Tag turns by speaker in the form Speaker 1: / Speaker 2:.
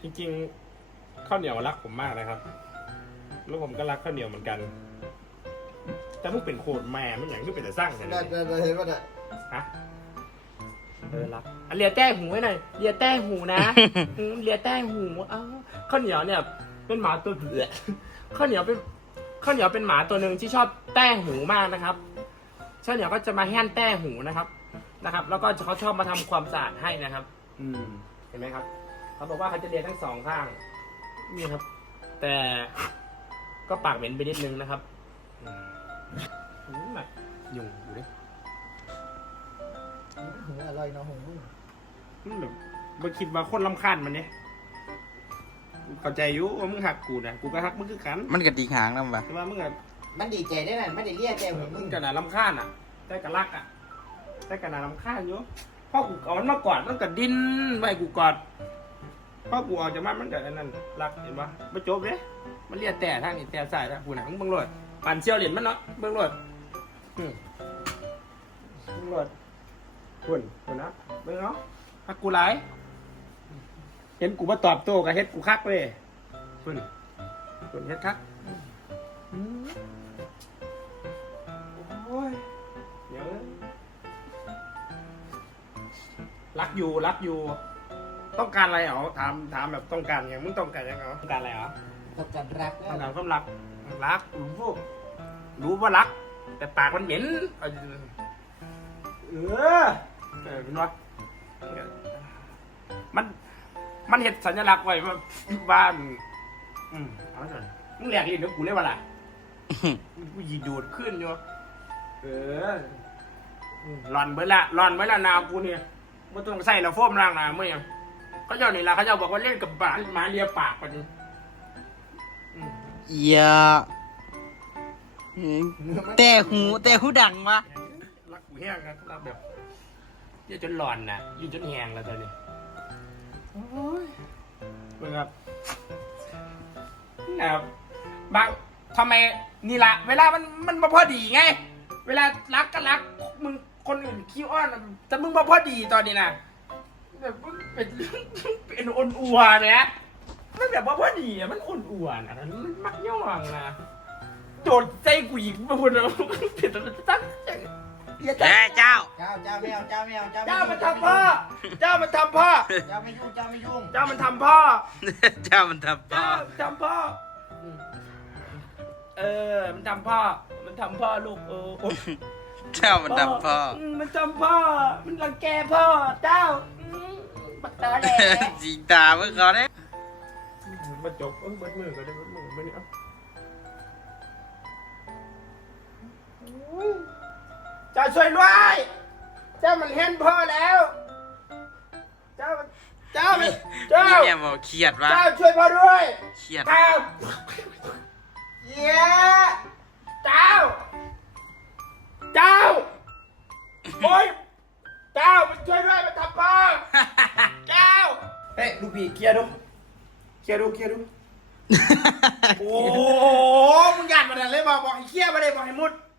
Speaker 1: จริงๆข้าวเหนียวรักผมมากนะครับแล้วผมก็รักข้าวเหนียวเหมือนกัน แต่มึงเป็นโคตรแม่มันอย่างที่เป็นแต่สร้างใช่ไหม
Speaker 2: ได้เห็นป่ะเนี่ย
Speaker 1: ฮะรักเลียแต้หูไว้หน่อยเลียแต้หูนะ เลียแต้หูข้าวเหนียวเนี่ย เป็นหมาตัวเผือกข้าวเหนียวเป็นหมาตัวหนึ่งที่ชอบแต้หูมากนะครับข้าวเหนียวก็จะมาแห่นแต้หูนะครับ แล้วก็เขาชอบมาทำความสะอาดให้นะครับ เห็นไหมครับเขาบอกว่าเขาจะเลียทั้งสองข้างนี่ครับ แต่ก็ปากเหม็นไปนิดนึงนะครับแบบยุ่งอยู่ดิ
Speaker 2: หูอร่อยเนาะหู
Speaker 1: แบบมาคิดว่าคนรำคาญมันเนี่ยเข้าใจอยู่ว่ามึงหักกูนะกูก็หักมึงคือกัน
Speaker 3: มันกระตีหางแล้วปะ
Speaker 1: แต่ว่ามึงอะ
Speaker 2: มันดีใจได้นั่นไม่ได้เรียกแกหู
Speaker 1: มึ
Speaker 2: มึ
Speaker 1: ง
Speaker 2: ง
Speaker 1: ก็น่ารำคาญอ่ะแต่ก็รักอ่ะแต่ก็น่ารำคาญอยู่พ่อกูเอามันมากอดมันก็ดิ้นไว้กูกอดพ่อกูออกจากบ้านมันก็อันนั้นรักเห็นปะไม่จบเลยมันเรียกแต่ทางนี้แต่สายทางกูหนังมึงเบิ่งรถปั่นเชี่ยวเหรียญมันเนาะเบิ่งรถเบิ่งรถคุณนะเบิ่งเนาะหักกูหลายเห็นกูมาตอบโต้กับเฮ็ดกูคักเลยคุณเฮ็ดคักโอ้ยเดี๋ยวรักอยู่ต้องการอะไรเหรอถามแบบต้องการยังมึงต้องการยังเหรอต้องการอะไรเหรอ
Speaker 2: ต้องการรัก
Speaker 1: ต้องการความรักรู้ว่ารัก แต่ปากมันเหม็นเป็นวะมันเห็นสัญลักษณ์ไว้ว่าบ้านเอาหน่อยมึงแหลกลิ้นกับกูเลยว่ะล่ะกูหยิบดูดขึ้นอยู่หลอนเบิดละนาวกูเนี่ยไม่ต้องใส่ละโฟมล่างนะเมื่อยังเขาเจ้านี่ละเขาเจ้าบอกว่าเล่นกับหมาเลียปากกัน
Speaker 3: อย่าแต่หูดังวะ
Speaker 1: รักกูแห้งนะรักแบบเยี่ยจนหลอนนะยืนจนแห้งแล้วตอนนี้เบิ่งครับบางทำไมนี่ละเวลามันมาพอดีไง เวลารักก็รักมึงคนอื่นขี้อ้อนแต่มึงมาพอดีตอนนี้นะแบบเป็นอ่อนอัวเนี่ยมันแบบว่าพอดีอ่ะมันอ่อนอัวนะมันมักย่องนะโดดใจกูอีกมาพูดแล้วผิดตั้ง
Speaker 3: เฮ้ยเจ้า
Speaker 2: เจ้าไม่เอาเจ้าไม่เอาเจ้า
Speaker 1: เจ้ามันทำพ่อเจ้ามันทำพ่อ
Speaker 2: เจ้าไม่ยุ่งเจ้าไม่ยุ่ง
Speaker 1: เจ้ามันทำพ่อ
Speaker 3: เจ้ามันทำพ่อ
Speaker 1: ทำพ่อมันทำพ่อมันทำพ่อลูก
Speaker 3: เจ้ามันทำพ่อ
Speaker 1: มันทำพ่อมันรังแกพ่อเจ้าบักตาแหล
Speaker 3: จีตาเมื่อก่อนเนี่ย
Speaker 1: มาจบเบิดมือก็ได้เบิดมือไม่เนี่ยเจ้าช่วยด้วยเจ้ามันเห็นพ่อแล้วเจ้า
Speaker 3: นี่เนี่ยบอกเครียดวะ
Speaker 1: เจ้าช่วยพ่อด้วย
Speaker 3: เครียด
Speaker 1: เจ้าเย้เจ้าโอ๊ยเจ้ามันช่วยด้วยมันทำพ่อเจ้าเฮ้ยลูกพี่เคลียร์ดูโอ้มึงหยาดมาดันเลยบอกให้เคลียร์มาเลยบอกให้มุด